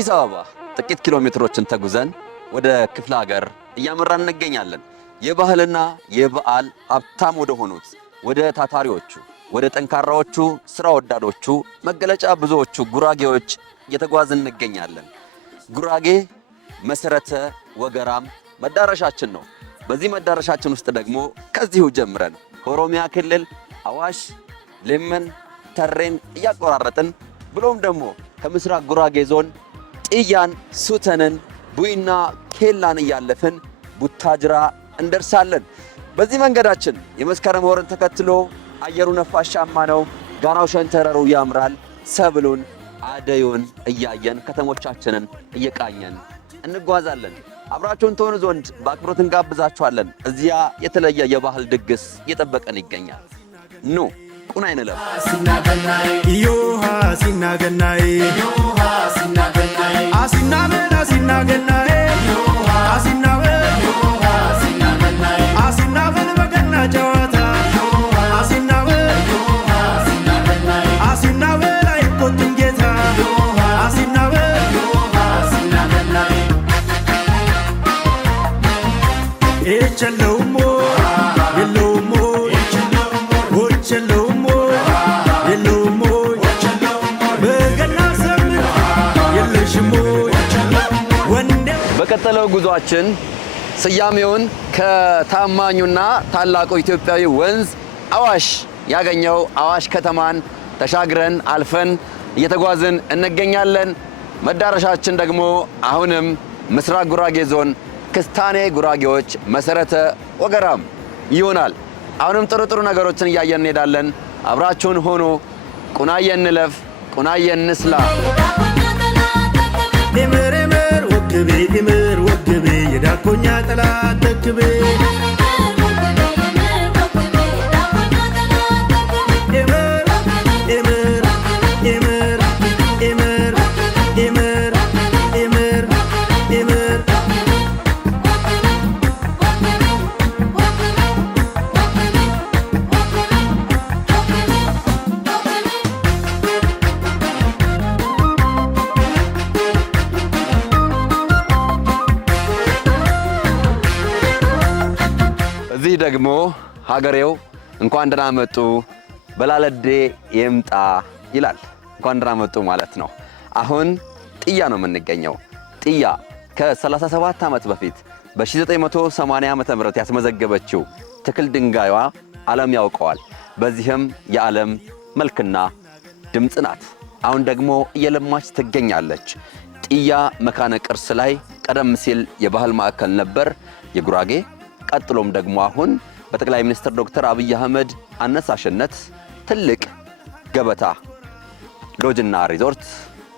ከአዲስ አበባ ጥቂት ኪሎ ሜትሮችን ተጉዘን ወደ ክፍለ ሀገር እያመራን እንገኛለን። የባህልና የበዓል ሀብታም ወደ ሆኑት ወደ ታታሪዎቹ ወደ ጠንካራዎቹ ስራ ወዳዶቹ መገለጫ ብዙዎቹ ጉራጌዎች እየተጓዝን እንገኛለን። ጉራጌ መሰረተ ወገራም መዳረሻችን ነው። በዚህ መዳረሻችን ውስጥ ደግሞ ከዚሁ ጀምረን ኦሮሚያ ክልል አዋሽ፣ ሌመን፣ ተሬን እያቆራረጥን ብሎም ደግሞ ከምስራቅ ጉራጌ ዞን ጥያን፣ ሱተንን፣ ቡይና ኬላን እያለፍን ቡታጅራ እንደርሳለን። በዚህ መንገዳችን የመስከረም ወርን ተከትሎ አየሩ ነፋሻማ ነው። ጋራው ሸንተረሩ ያምራል። ሰብሉን አደዩን እያየን ከተሞቻችንን እየቃኘን እንጓዛለን። አብራችሁን ትሆኑ ዘንድ በአክብሮት እንጋብዛችኋለን። እዚያ የተለየ የባህል ድግስ እየጠበቀን ይገኛል። ኑ ቁና አይነለም ኢዮሃ ሲናገናይ አሲናበል አሲናገናይ አሲናበል በገና ጨዋታ አሲናበል አይቆጡም ጌታ አሲናበል የለውሞ የለውሞ የለውሞ የለውሞ በገና ዘመን የለሽሞ ወንደ በቀጠለው ጉዟችን ስያሜውን ከታማኙና ታላቁ ኢትዮጵያዊ ወንዝ አዋሽ ያገኘው አዋሽ ከተማን ተሻግረን አልፈን እየተጓዝን እንገኛለን። መዳረሻችን ደግሞ አሁንም ምስራቅ ጉራጌ ዞን ክስታኔ ጉራጌዎች መሰረተ ወገራም ይሆናል። አሁንም ጥሩ ጥሩ ነገሮችን እያየን እንሄዳለን። አብራችሁን ሆኖ ቁናየን እንለፍ፣ ቁናየን እንስላ። እምር ወግቤ እምር ወግቤ የዳኮኛ ጠላት ተክቤ እዚህ ደግሞ ሀገሬው እንኳን ደህና መጡ በላለዴ ይምጣ ይላል። እንኳን ደህና መጡ ማለት ነው። አሁን ጥያ ነው የምንገኘው። ጥያ ከ37 ዓመት በፊት በ1980 ዓመተ ምህረት ያስመዘገበችው ትክል ድንጋይዋ ዓለም ያውቀዋል። በዚህም የዓለም መልክና ድምፅ ናት። አሁን ደግሞ እየለማች ትገኛለች። ጥያ መካነ ቅርስ ላይ ቀደም ሲል የባህል ማዕከል ነበር የጉራጌ። ቀጥሎም ደግሞ አሁን በጠቅላይ ሚኒስትር ዶክተር አብይ አህመድ አነሳሽነት ትልቅ ገበታ ሎጅና ሪዞርት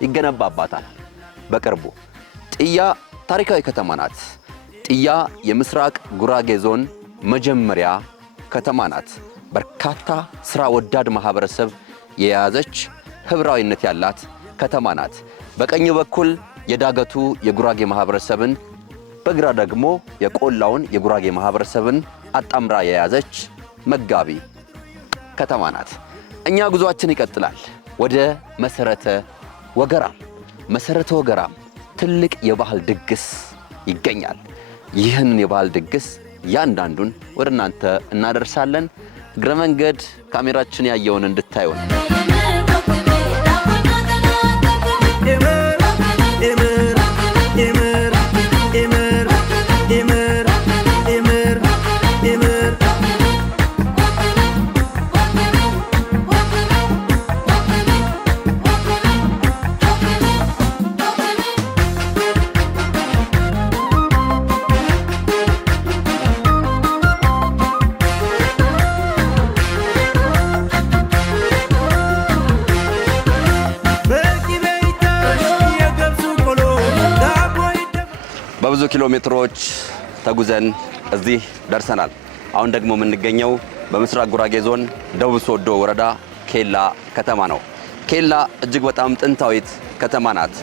ይገነባባታል በቅርቡ። ጥያ ታሪካዊ ከተማ ናት። ጥያ የምስራቅ ጉራጌ ዞን መጀመሪያ ከተማ ናት። በርካታ ስራ ወዳድ ማህበረሰብ የያዘች ህብራዊነት ያላት ከተማ ናት። በቀኝ በኩል የዳገቱ የጉራጌ ማህበረሰብን በግራ ደግሞ የቆላውን የጉራጌ ማህበረሰብን አጣምራ የያዘች መጋቢ ከተማ ናት። እኛ ጉዟችን ይቀጥላል ወደ መሰረተ ወገራም። መሰረተ ወገራም ትልቅ የባህል ድግስ ይገኛል። ይህን የባህል ድግስ ያንዳንዱን ወደ እናንተ እናደርሳለን። እግረ መንገድ ካሜራችን ያየውን እንድታዩ ነው። በብዙ ኪሎ ሜትሮች ተጉዘን እዚህ ደርሰናል። አሁን ደግሞ የምንገኘው በምስራቅ ጉራጌ ዞን ደቡብ ሶዶ ወረዳ ኬላ ከተማ ነው። ኬላ እጅግ በጣም ጥንታዊት ከተማ ናት።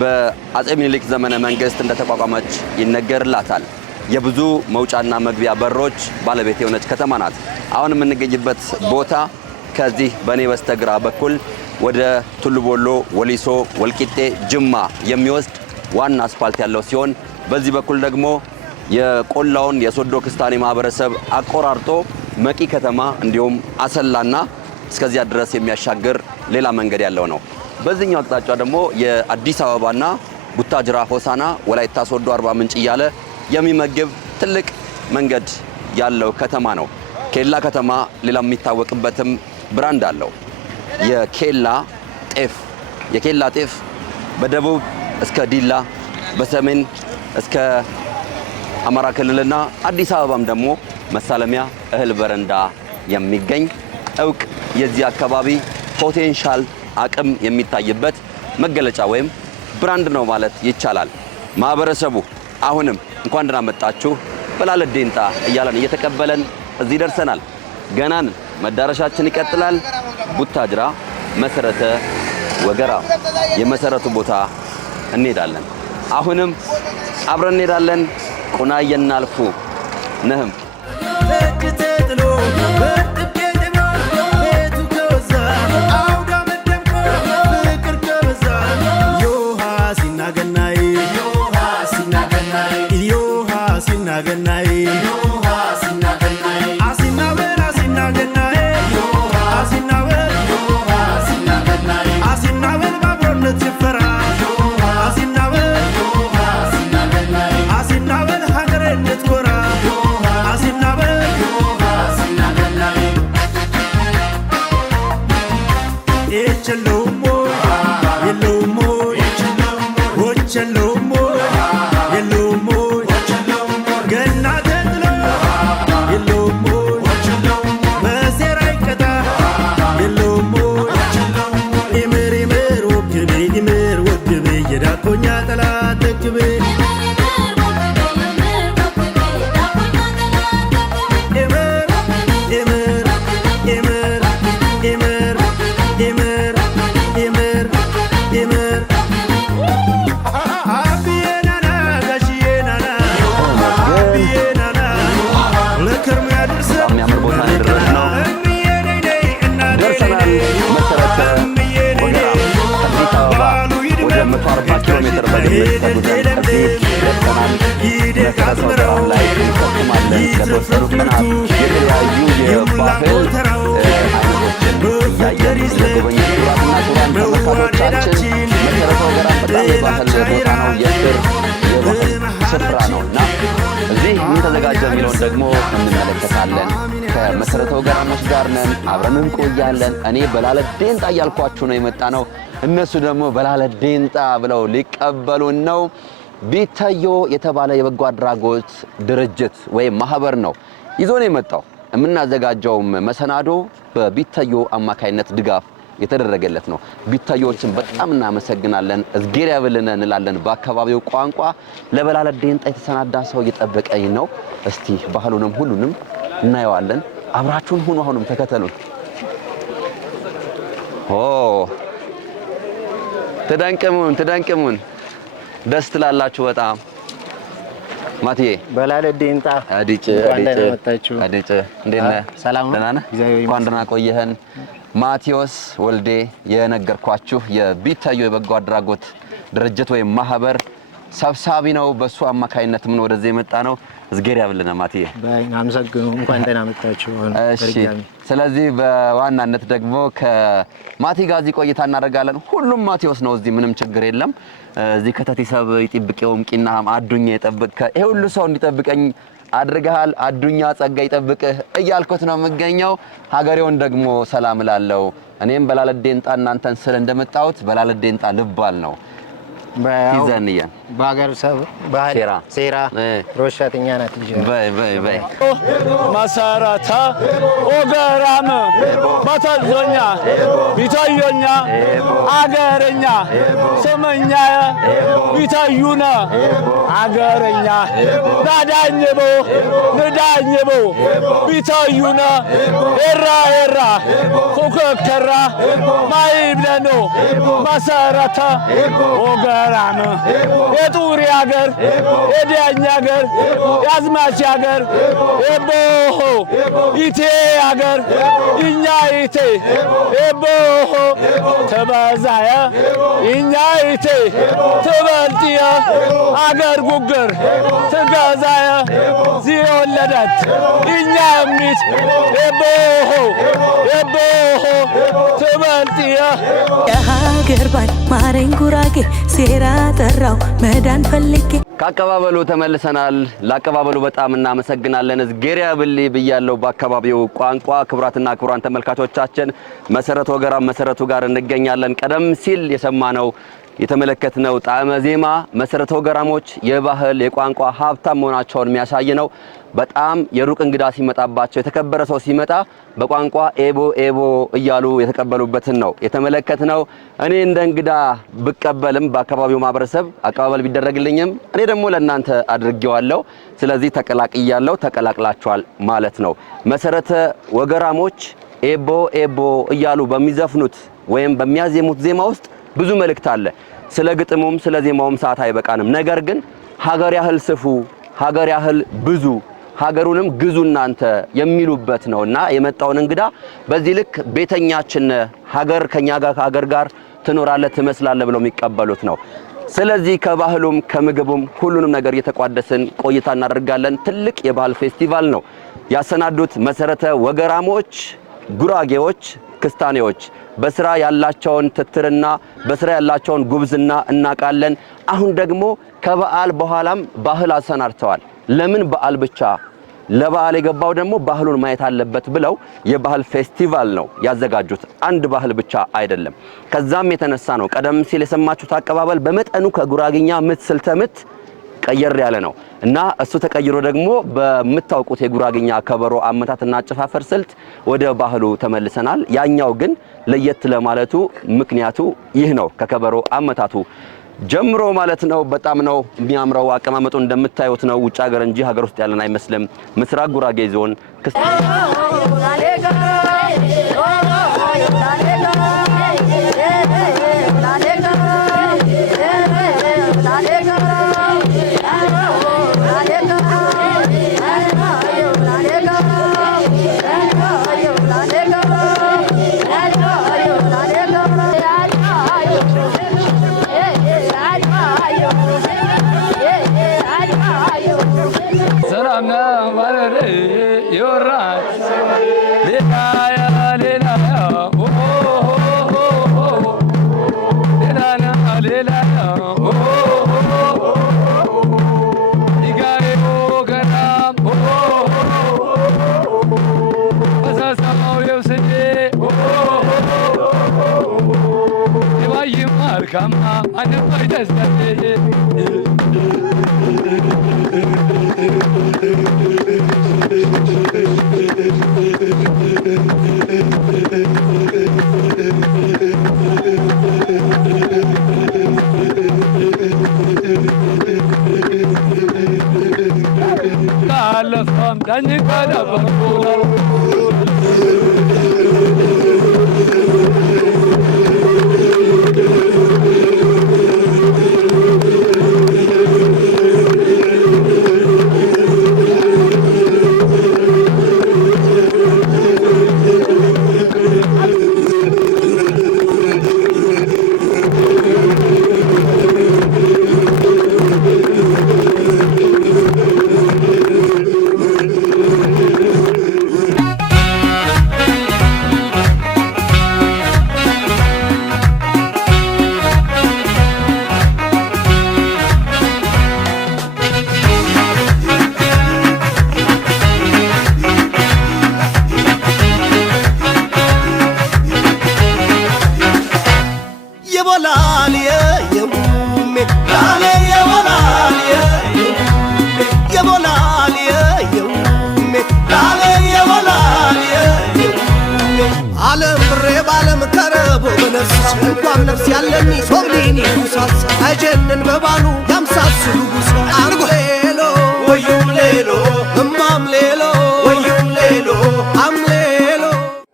በአጼ ምኒልክ ዘመነ መንግስት እንደተቋቋመች ይነገርላታል። የብዙ መውጫና መግቢያ በሮች ባለቤት የሆነች ከተማ ናት። አሁን የምንገኝበት ቦታ ከዚህ በኔ በስተግራ በኩል ወደ ቱሉ ቦሎ፣ ወሊሶ፣ ወልቂጤ፣ ጅማ የሚወስድ ዋና አስፋልት ያለው ሲሆን በዚህ በኩል ደግሞ የቆላውን የሶዶ ክስታኔ ማህበረሰብ አቆራርጦ መቂ ከተማ እንዲሁም አሰላና እስከዚያ ድረስ የሚያሻግር ሌላ መንገድ ያለው ነው። በዚህኛው አቅጣጫ ደግሞ የአዲስ አበባና ቡታጅራ፣ ሆሳና፣ ወላይታ ሶዶ፣ አርባ ምንጭ እያለ የሚመግብ ትልቅ መንገድ ያለው ከተማ ነው። ኬላ ከተማ ሌላ የሚታወቅበትም ብራንድ አለው። የኬላ ጤፍ በደቡብ እስከ ዲላ፣ በሰሜን እስከ አማራ ክልልና አዲስ አበባም ደግሞ መሳለሚያ እህል በረንዳ የሚገኝ እውቅ የዚህ አካባቢ ፖቴንሻል አቅም የሚታይበት መገለጫ ወይም ብራንድ ነው ማለት ይቻላል። ማህበረሰቡ አሁንም እንኳን ደህና መጣችሁ በላለ ዴንጣ እያለን እየተቀበለን እዚህ ደርሰናል። ገናን መዳረሻችን ይቀጥላል። ቡታጅራ መሰረተ ወገራ የመሰረቱ ቦታ እንሄዳለን። አሁንም አብረን እንሄዳለን። ቁናየና አልፉ ነህም ከመሰረተ ወገራሞች ጋር ነን። አብረን እንቆያለን። እኔ በላለ ዴንጣ እያልኳችሁ ነው የመጣ ነው። እነሱ ደግሞ በላለ ዴንጣ ብለው ሊቀበሉን ነው። ቢታዮ የተባለ የበጎ አድራጎት ድርጅት ወይም ማህበር ነው ይዞን የመጣው። የምናዘጋጀውም መሰናዶ በቢታዮ አማካይነት ድጋፍ የተደረገለት ነው። ቢታዮችን በጣም እናመሰግናለን። እዝጌር ያብልን እንላለን በአካባቢው ቋንቋ። ለበላለ ዴንጣ የተሰናዳ ሰው እየጠበቀኝ ነው። እስቲ ባህሉንም ሁሉንም እናየዋለን። አብራችሁን ሁኑ። አሁንም ተከተሉን። ትደንቅሙን ደስ ትላላችሁ በጣም ማቲዬ በላለ ዴንጣ አዲጭ እንዴት ነህ? ሰላም ደህና ነህ? እንኳን ደህና ቆየህን። ማቴዎስ ወልዴ የነገርኳችሁ የቢታዮ የበጎ አድራጎት ድርጅት ወይም ማህበር ሰብሳቢ ነው። በሱ አማካይነት ምን ወደዚህ የመጣ ነው። እዝጌር ያብልና ማቲዬ አመሰግኑ። እንኳን ደህና መጣችሁ። እሺ፣ ስለዚህ በዋናነት ደግሞ ከማቲ ጋር እዚህ ቆይታ እናደርጋለን። ሁሉም ማቴዎስ ነው እዚህ፣ ምንም ችግር የለም። እዚህ ከተቲሰብ ይጥብቀውም ቂናም አዱኛ ይጠብቅ ይሄ ሁሉ ሰው እንዲጠብቀኝ አድርገሃል። አዱኛ ጸጋ ይጠብቅህ እያልኩት ነው የምገኘው። ሀገሬውን ደግሞ ሰላም ላለው እኔም በላለ ዴንጣ እናንተን ስለ እንደመጣሁት በላለ ዴንጣ ልባል ነው ይዘንያ ባገር ሰብ ባህል ሴራ ሮሻተኛ ናት ልጅ በይ ማሳራታ ኦገራም ባታዞኛ ቢታዮኛ አገረኛ ሰመኛ ቢታዩና አገረኛ ነዳኝቦ ቢታዩና ኤራ ኮከከራ ማይብለኖ ማሳራታ ኦገራም የጡሪ ሀገር የዳኛ ሀገር የአዝማች ሀገር የቦሆ ኢቴ ሀገር እኛ ኢኛይቴ ኤቦ ተባዛያ ኢኛይቴ ትበልጥያ አገር ጉግር ትገዛያ ዚወለደት ኢኛሚት ኤቦ ትበልጥያ የሀገር ባል ማረኝ ጉራጌ ሴራ ጠራው መዳን ፈልጌ ከአቀባበሉ ተመልሰናል። ለአቀባበሉ በጣም እናመሰግናለን። እዝጌሪያ ብሊ ብያለው በአካባቢው ቋንቋ። ክቡራትና ክቡራን ተመልካቾቻችን መሰረት ወገራ መሰረቱ ጋር እንገኛለን። ቀደም ሲል የሰማነው የተመለከትነው ጣዕመ ዜማ መሰረት ወገራሞች የባህል የቋንቋ ሀብታም መሆናቸውን የሚያሳይ ነው። በጣም የሩቅ እንግዳ ሲመጣባቸው የተከበረ ሰው ሲመጣ በቋንቋ ኤቦ ኤቦ እያሉ የተቀበሉበትን ነው የተመለከትነው። እኔ እንደ እንግዳ ብቀበልም በአካባቢው ማህበረሰብ አቀባበል ቢደረግልኝም እኔ ደግሞ ለእናንተ አድርጌዋለሁ። ስለዚህ ተቀላቅያለሁ፣ ተቀላቅላችኋል ማለት ነው። መሰረተ ወገራሞች ኤቦ ኤቦ እያሉ በሚዘፍኑት ወይም በሚያዜሙት ዜማ ውስጥ ብዙ መልእክት አለ። ስለ ግጥሙም ስለ ዜማውም ሰዓት አይበቃንም። ነገር ግን ሀገር ያህል ስፉ፣ ሀገር ያህል ብዙ፣ ሀገሩንም ግዙ እናንተ የሚሉበት ነውና የመጣውን እንግዳ በዚህ ልክ ቤተኛችን ሀገር ከኛ ጋር ሀገር ጋር ትኖራለህ ትመስላለህ ብለው የሚቀበሉት ነው። ስለዚህ ከባህሉም ከምግቡም ሁሉንም ነገር እየተቋደስን ቆይታ እናደርጋለን። ትልቅ የባህል ፌስቲቫል ነው ያሰናዱት መሰረተ ወገራሞች ጉራጌዎች ክስታኔዎች በስራ ያላቸውን ትትርና በስራ ያላቸውን ጉብዝና እናቃለን። አሁን ደግሞ ከበዓል በኋላም ባህል አሰናድተዋል። ለምን በዓል ብቻ? ለበዓል የገባው ደግሞ ባህሉን ማየት አለበት ብለው የባህል ፌስቲቫል ነው ያዘጋጁት። አንድ ባህል ብቻ አይደለም። ከዛም የተነሳ ነው ቀደም ሲል የሰማችሁት አቀባበል በመጠኑ ከጉራጌኛ ምት ስልተምት ቀየር ያለ ነው እና እሱ ተቀይሮ ደግሞ በመታወቁት የጉራጌኛ ከበሮ አመታትና አጨፋፈር ስልት ወደ ባህሉ ተመልሰናል። ያኛው ግን ለየት ለማለቱ ምክንያቱ ይህ ነው። ከከበሮ አመታቱ ጀምሮ ማለት ነው። በጣም ነው የሚያምረው። አቀማመጡ እንደምታዩት ነው። ውጭ ሀገር እንጂ ሀገር ውስጥ ያለን አይመስልም። ምስራቅ ጉራጌ ዞን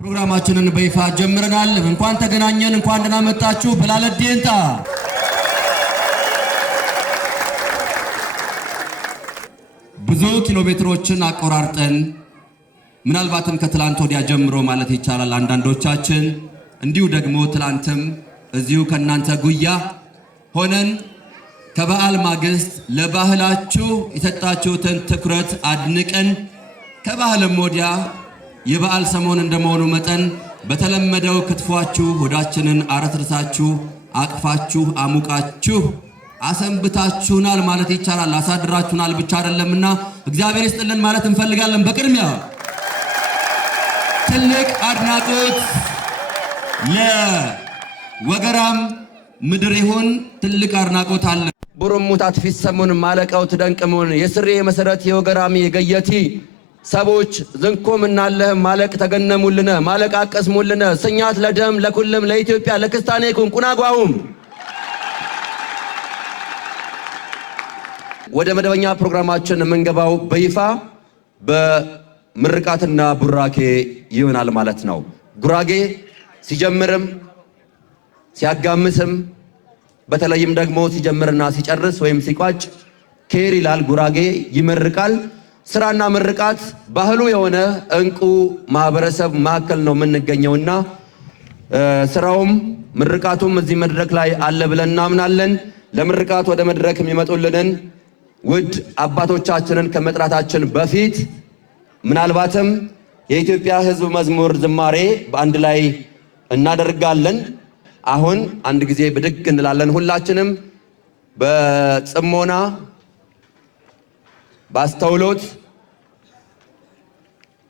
ፕሮግራማችንን በይፋ ጀምረናል። እንኳን ተገናኘን፣ እንኳን ደህና መጣችሁ። በላለዴንታ ብዙ ኪሎ ሜትሮችን አቆራርጠን ምናልባትም ከትላንት ወዲያ ጀምሮ ማለት ይቻላል አንዳንዶቻችን እንዲሁ ደግሞ ትላንትም እዚሁ ከናንተ ጉያ ሆነን ከበዓል ማግስት ለባህላችሁ የሰጣችሁትን ትኩረት አድንቀን ከባህልም ወዲያ የበዓል ሰሞን እንደመሆኑ መጠን በተለመደው ክትፏችሁ ሆዳችንን አረስርሳችሁ አቅፋችሁ አሙቃችሁ አሰንብታችሁናል ማለት ይቻላል። አሳድራችሁናል ብቻ አይደለምና እግዚአብሔር ይስጥልን ማለት እንፈልጋለን። በቅድሚያ ትልቅ አድናቆት ለወገራም ምድር ይሁን። ትልቅ አድናቆት አለ። ቡሩሙታት ፊሰሙን ማለቀው ትደንቅሙን የስሬ መሰረት የወገራሚ የገየቲ ሰቦች ዝንኮም እናለህ ማለቅ ተገነሙልነ ማለቅ አቀስሙልነ ስኛት ለደም ለኩልም ለኢትዮጵያ ለክስታኔኩን ቁናጓውም ወደ መደበኛ ፕሮግራማችን የምንገባው በይፋ በምርቃትና ቡራኬ ይሆናል ማለት ነው። ጉራጌ ሲጀምርም ሲያጋምስም በተለይም ደግሞ ሲጀምርና ሲጨርስ ወይም ሲቋጭ ኬር ይላል። ጉራጌ ይመርቃል። ስራና ምርቃት ባህሉ የሆነ እንቁ ማህበረሰብ ማዕከል ነው የምንገኘውና ስራውም ምርቃቱም እዚህ መድረክ ላይ አለ ብለን እናምናለን። ለምርቃት ወደ መድረክ የሚመጡልንን ውድ አባቶቻችንን ከመጥራታችን በፊት ምናልባትም የኢትዮጵያ ሕዝብ መዝሙር ዝማሬ በአንድ ላይ እናደርጋለን። አሁን አንድ ጊዜ ብድግ እንላለን። ሁላችንም በጽሞና ባስተውሎት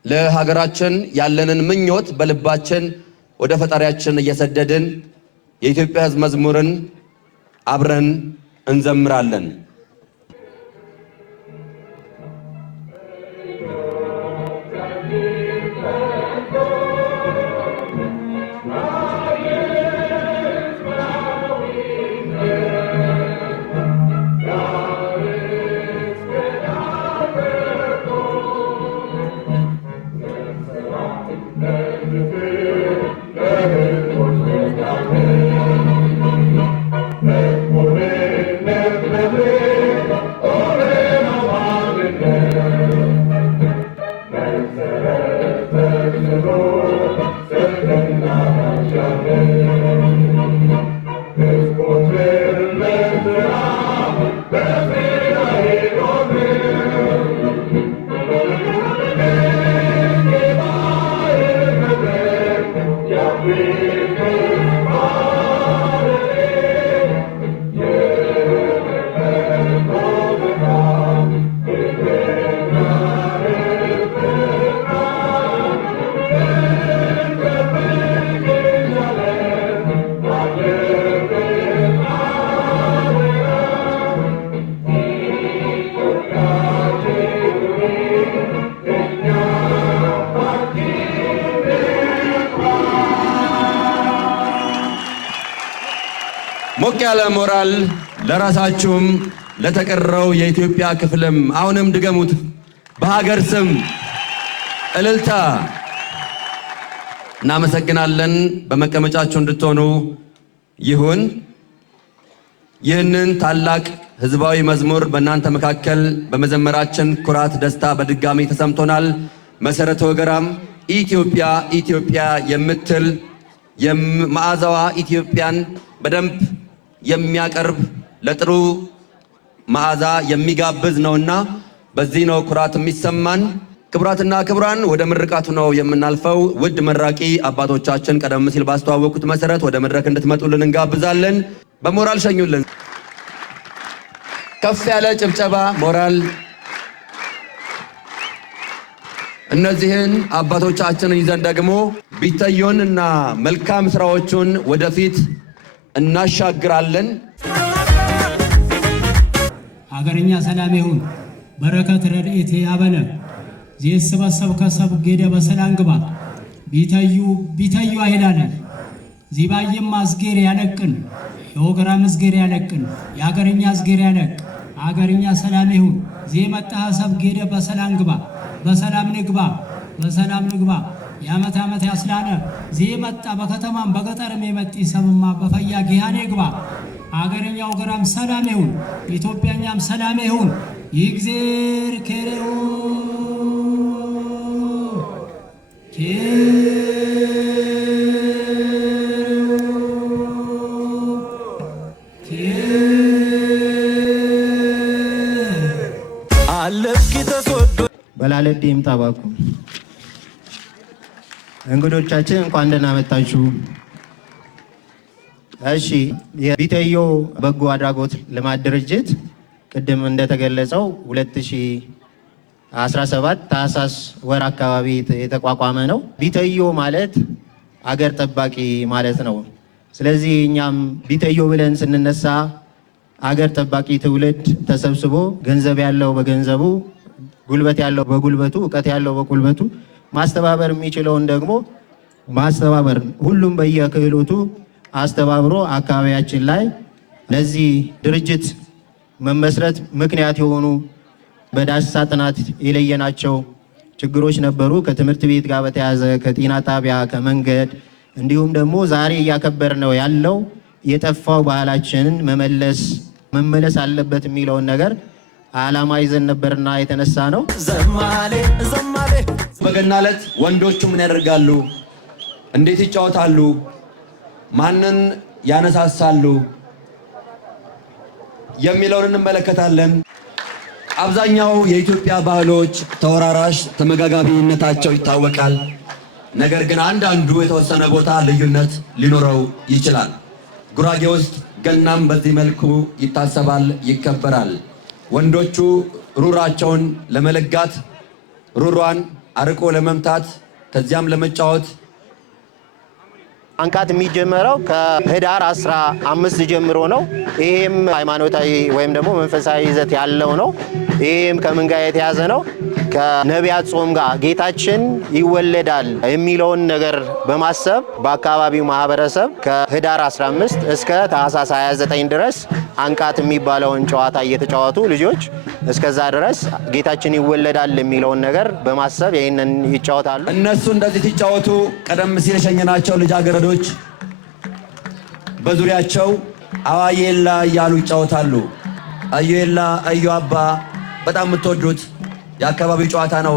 ለሀገራችን ያለንን ምኞት በልባችን ወደ ፈጣሪያችን እየሰደድን የኢትዮጵያ ሕዝብ መዝሙርን አብረን እንዘምራለን። ሞቅ ያለ ሞራል ለራሳችሁም ለተቀረው የኢትዮጵያ ክፍልም አሁንም ድገሙት። በሀገር ስም እልልታ። እናመሰግናለን። በመቀመጫችሁ እንድትሆኑ ይሁን። ይህንን ታላቅ ህዝባዊ መዝሙር በእናንተ መካከል በመዘመራችን ኩራት፣ ደስታ በድጋሚ ተሰምቶናል። መሰረተ ወገራም ኢትዮጵያ ኢትዮጵያ የምትል የመዓዛዋ ኢትዮጵያን በደንብ የሚያቀርብ ለጥሩ መዓዛ የሚጋብዝ ነውና በዚህ ነው ኩራት የሚሰማን። ክቡራትና ክቡራን ወደ ምርቃቱ ነው የምናልፈው። ውድ መራቂ አባቶቻችን ቀደም ሲል ባስተዋወቁት መሰረት ወደ መድረክ እንድትመጡልን እንጋብዛለን። በሞራል ሸኙልን። ከፍ ያለ ጭብጨባ፣ ሞራል። እነዚህን አባቶቻችንን ይዘን ደግሞ ቢተዮን እና መልካም ስራዎቹን ወደፊት እናሻግራለን። ሀገርኛ ሰላም ይሁን፣ በረከት ረድኤት ያበነ ዚስበሰብ ከሰብ ጌደ በሰላም ግባ ቢተዩ አይላለን ዚባየም አዝጌር ያለቅን የወገራ መዝጌር ያለቅን የሀገርኛ አዝጌር ያለቅ ሀገርኛ ሰላም ይሁን ዚመጣ ሰብ ጌደ በሰላም ግባ በሰላም ንግባ የዓመት ዓመት ያስላነ ዚመጣ በከተማም በገጠርም የመጣ ሰብማ በፈያ ጊያኔ ግባ አገረኛው ገራም ሰላም ይሁን ኢትዮጵያኛም ሰላም ይሁን ይግዜር ከሬው በላለዴ ይምጣባኩ እንግዶቻችን እንኳን ደህና መጣችሁ። እሺ የቢተዮ በጎ አድራጎት ልማት ድርጅት ቅድም እንደተገለጸው 2017 ታህሳስ ወር አካባቢ የተቋቋመ ነው። ቢተዮ ማለት አገር ጠባቂ ማለት ነው። ስለዚህ እኛም ቢተዮ ብለን ስንነሳ አገር ጠባቂ ትውልድ ተሰብስቦ ገንዘብ ያለው በገንዘቡ፣ ጉልበት ያለው በጉልበቱ፣ እውቀት ያለው በጉልበቱ ማስተባበር የሚችለውን ደግሞ ማስተባበር፣ ሁሉም በየክህሎቱ አስተባብሮ አካባቢያችን ላይ ለዚህ ድርጅት መመስረት ምክንያት የሆኑ በዳሰሳ ጥናት የለየናቸው ችግሮች ነበሩ። ከትምህርት ቤት ጋር በተያያዘ ከጤና ጣቢያ፣ ከመንገድ እንዲሁም ደግሞ ዛሬ እያከበር ነው ያለው የጠፋው ባህላችንን መመለስ አለበት የሚለውን ነገር ዓላማ ይዘን ነበርና የተነሳ ነው። ዘማሌ ዘማሌ በገና ዕለት ወንዶቹ ምን ያደርጋሉ? እንዴት ይጫወታሉ? ማንን ያነሳሳሉ? የሚለውን እንመለከታለን። አብዛኛው የኢትዮጵያ ባህሎች ተወራራሽ ተመጋጋቢነታቸው ይታወቃል። ነገር ግን አንዳንዱ የተወሰነ ቦታ ልዩነት ሊኖረው ይችላል። ጉራጌ ውስጥ ገናም በዚህ መልኩ ይታሰባል፣ ይከበራል። ወንዶቹ ሩራቸውን ለመለጋት ሩሯን አርቆ ለመምታት ከዚያም ለመጫወት አንቃት የሚጀመረው ከህዳር 15 ጀምሮ ነው። ይሄም ሃይማኖታዊ ወይም ደግሞ መንፈሳዊ ይዘት ያለው ነው። ይሄም ከምን ጋር የተያዘ ነው? ከነቢያት ጾም ጋር ጌታችን ይወለዳል የሚለውን ነገር በማሰብ በአካባቢው ማህበረሰብ ከህዳር 15 እስከ ታህሳስ 29 ድረስ አንቃት የሚባለውን ጨዋታ እየተጫወቱ ልጆች እስከዛ ድረስ ጌታችን ይወለዳል የሚለውን ነገር በማሰብ ይህንን ይጫወታሉ። እነሱ እንደዚህ ሲጫወቱ ቀደም ሲል የሸኘናቸው ልጃገረዶች በዙሪያቸው አዋዬላ እያሉ ይጫወታሉ። አዩላ አዩ አባ በጣም የምትወዱት የአካባቢው ጨዋታ ነው።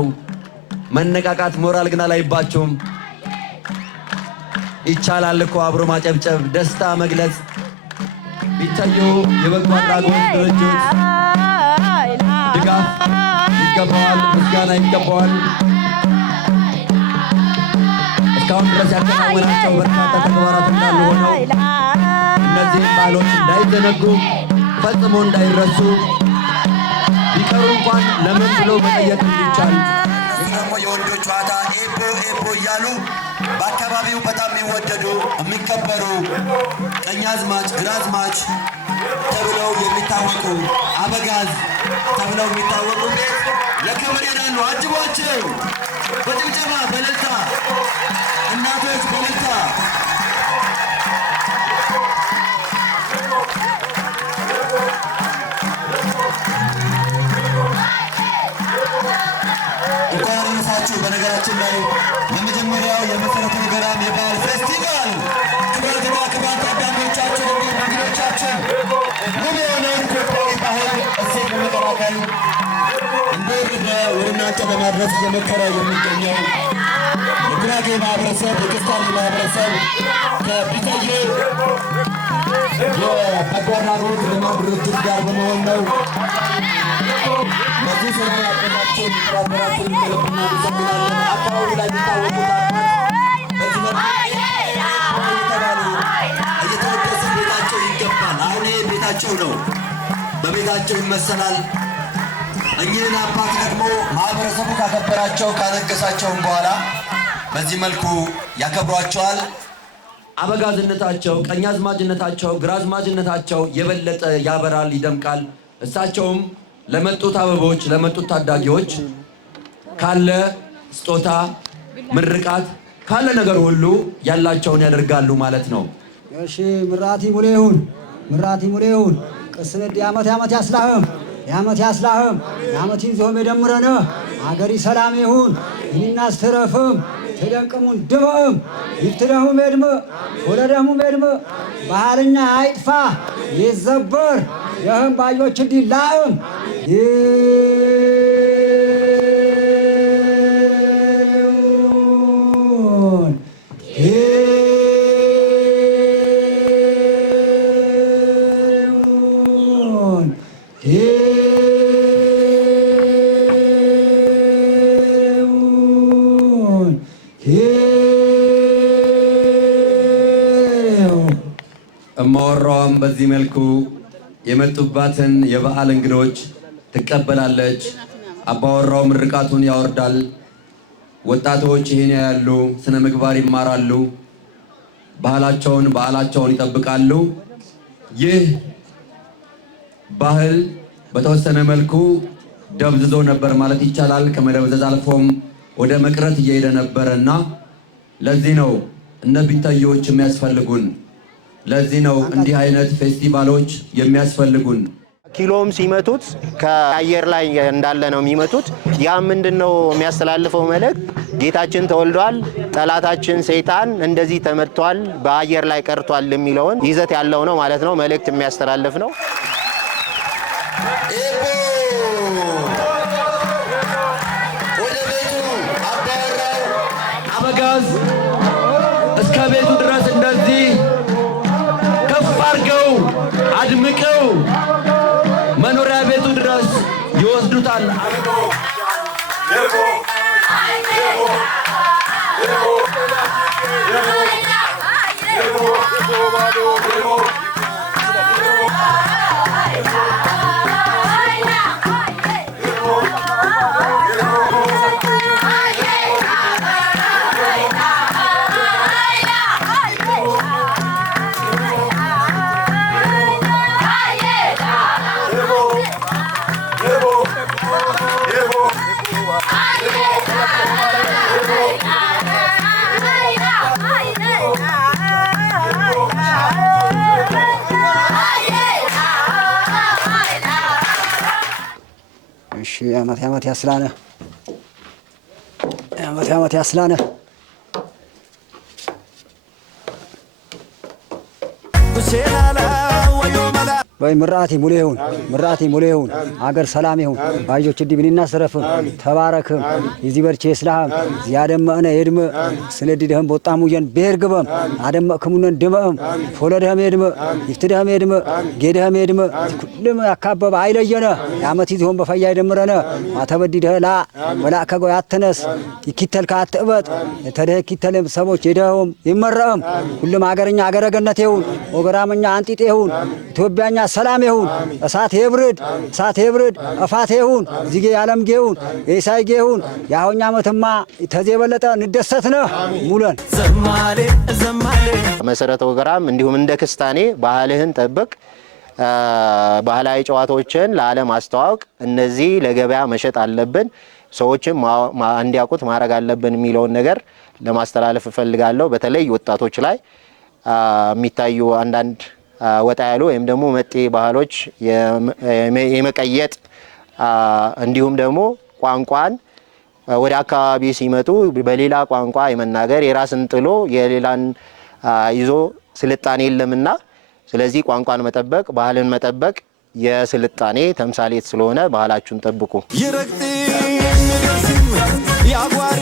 መነቃቃት ሞራል ግን አላይባችሁም። ይቻላል እኮ አብሮ ማጨብጨብ፣ ደስታ መግለጽ። ቢተዮ የበጎ አድራጎት ድርጅት ድጋፍ ይገባዋል፣ ምስጋና ይገባዋል። እስካሁን ድረስ ያከናወናቸው በርካታ ተግባራት እንዳሉ ሆነው እነዚህም ባህሎች እንዳይዘነጉ ፈጽሞ እንዳይረሱ ቢቀሩ እንኳን ለምን ብሎ መጠየቅ እንዲቻል ደግሞ የወንዶች ጨዋታ ኤቦ ኤቦ እያሉ በአካባቢው በጣም የሚወደዱ የሚከበሩ ቀኛዝማች ግራዝማች ተብለው የሚታወቁ አበጋዝ ተብለው የሚታወቁ ለክብር ይሄዳሉ። አጅቧቸው በጭብጨባ በእልልታ እናቶች በእልልታ እንኳን አደረሳችሁ። በነገራችን ላይ የመጀመሪያው የመሰረተ ገራም የባህል ፌስቲቫል ክብራትና ክብራት ታዳሚዎቻችን እንዲሁም እንግዶቻችን ሙሉ የሆነውን ኢትዮጵያዊ ባህል እሴት በመቀላቀል እንዲህ ወደ እናንተ በማድረስ እየሞከረ የሚገኘው የጉራጌ ማህበረሰብ የክስታን ማህበረሰብ ከቢተዮ የበጎ አድራጎት ልማት ድርጅት ጋር በመሆን ነው። በዚህ ስራ ያቀናቸው ሚራበራቸው የሚመለክና ዘምናለን አካባቢ ላይ የሚታወቁት በዚህ መልኩ እየተባሉ እየተወደሱ ቤታቸው ይገባል። አሁን ይህ ቤታቸው ነው፣ በቤታቸው ይመሰላል። እኚህን አባት ደግሞ ማህበረሰቡ ካከበራቸው ካነገሳቸውም በኋላ በዚህ መልኩ ያከብሯቸዋል። አበጋዝነታቸው፣ ቀኛዝማችነታቸው፣ ግራዝማችነታቸው የበለጠ ያበራል፣ ይደምቃል። እሳቸውም ለመጡት አበቦች ለመጡት ታዳጊዎች ካለ ስጦታ ምርቃት ካለ ነገር ሁሉ ያላቸውን ያደርጋሉ ማለት ነው። እሺ ምራቲ ሙሌ ይሁን፣ ምራቲ ሙሌ ይሁን። ቅስነድ የዓመት ያስላህም፣ የዓመት ያስላህም፣ የዓመትን ዞም የደምረነ አገሪ ሰላም ይሁን። ይናስተረፍም ተደንቅሙን ድበም ይፍትደሙ ሜድመ ወለደሙ ሜድመ ባህልኛ አይጥፋ ይዘበር የህም ባዮች እንዲላእም እማወራዋም በዚህ መልኩ የመጡባትን የበዓል እንግዶች ትቀበላለች። አባወራው ምርቃቱን ያወርዳል። ወጣቶች ይሄን ያያሉ፣ ስነ ምግባር ይማራሉ፣ በዓላቸውን ይጠብቃሉ። ይህ ባህል በተወሰነ መልኩ ደብዝዞ ነበር ማለት ይቻላል። ከመደብዘዝ አልፎም ወደ መቅረት እየሄደ ነበርና ለዚህ ነው እነ ቢታዮች የሚያስፈልጉን። ለዚህ ነው እንዲህ አይነት ፌስቲቫሎች የሚያስፈልጉን። ኪሎም ሲመቱት ከአየር ላይ እንዳለ ነው የሚመቱት። ያ ምንድነው የሚያስተላልፈው መልእክት? ጌታችን ተወልዷል፣ ጠላታችን ሰይጣን እንደዚህ ተመቷል፣ በአየር ላይ ቀርቷል የሚለውን ይዘት ያለው ነው ማለት ነው። መልእክት የሚያስተላልፍ ነው። አበጋዝ እስከ ቤቱ ድረስ እንደዚህ ከፍ አድርገው አድምቀው መኖሪያ ቤቱ ድረስ ይወስዱታል። ዓመት ያስላነ ዓመት ያስላነ ወይ ምራቲ ሙሉ ይሁን አገር ሰላም ይሁን ባጆች ዲብኒና ሰረፍም ተባረክም ይዚ በርቼ እስላም ያደመነ የድመ ስለዲደህም በጣም ወየን ቤርግበም አደመክሙነን ድመም ፎለደህም የድመ ይፍትደህም የድመ ጌደህም የድመ ሁሉም ያካበበ አይለየነ ያመት ይዞም በፈያ ይደምረነ ማተበዲደህ ላ ወላ ከጎ ያተነስ ይኪተል ካትበጥ ተደህ ይኪተልም ሰቦች የደህም ይመረም ሁሉም አገርኛ አገረገነት ይሁን ወገራመኛ አንጢጤ ይሁን ኢትዮጵያኛ ሰላም ይሁን እሳት ይብርድ እፋት ይሁን ዚጌ ያለም ጌሁን የኢሳይ ጌሁን ያሁን ዓመትማ ተዘበለጠ እንደሰትነ ሙሉን ዘማሌ መሰረተ ወገራም እንዲሁም እንደ ክስታኔ ባህልህን ጠብቅ ባህላዊ ጨዋታዎችን ለዓለም አስተዋውቅ እነዚህ ለገበያ መሸጥ አለብን ሰዎችም እንዲያውቁት ማድረግ አለብን የሚለውን ነገር ለማስተላለፍ እፈልጋለሁ። በተለይ ወጣቶች ላይ የሚታዩ አንዳንድ ወጣ ያሉ ወይም ደግሞ መጤ ባህሎች የመቀየጥ እንዲሁም ደግሞ ቋንቋን ወደ አካባቢ ሲመጡ በሌላ ቋንቋ የመናገር የራስን ጥሎ የሌላን ይዞ ስልጣኔ የለምና ስለዚህ ቋንቋን መጠበቅ ባህልን መጠበቅ የስልጣኔ ተምሳሌት ስለሆነ ባህላችሁን ጠብቁ። ይረግጥ ንገርሲም ያጓሪ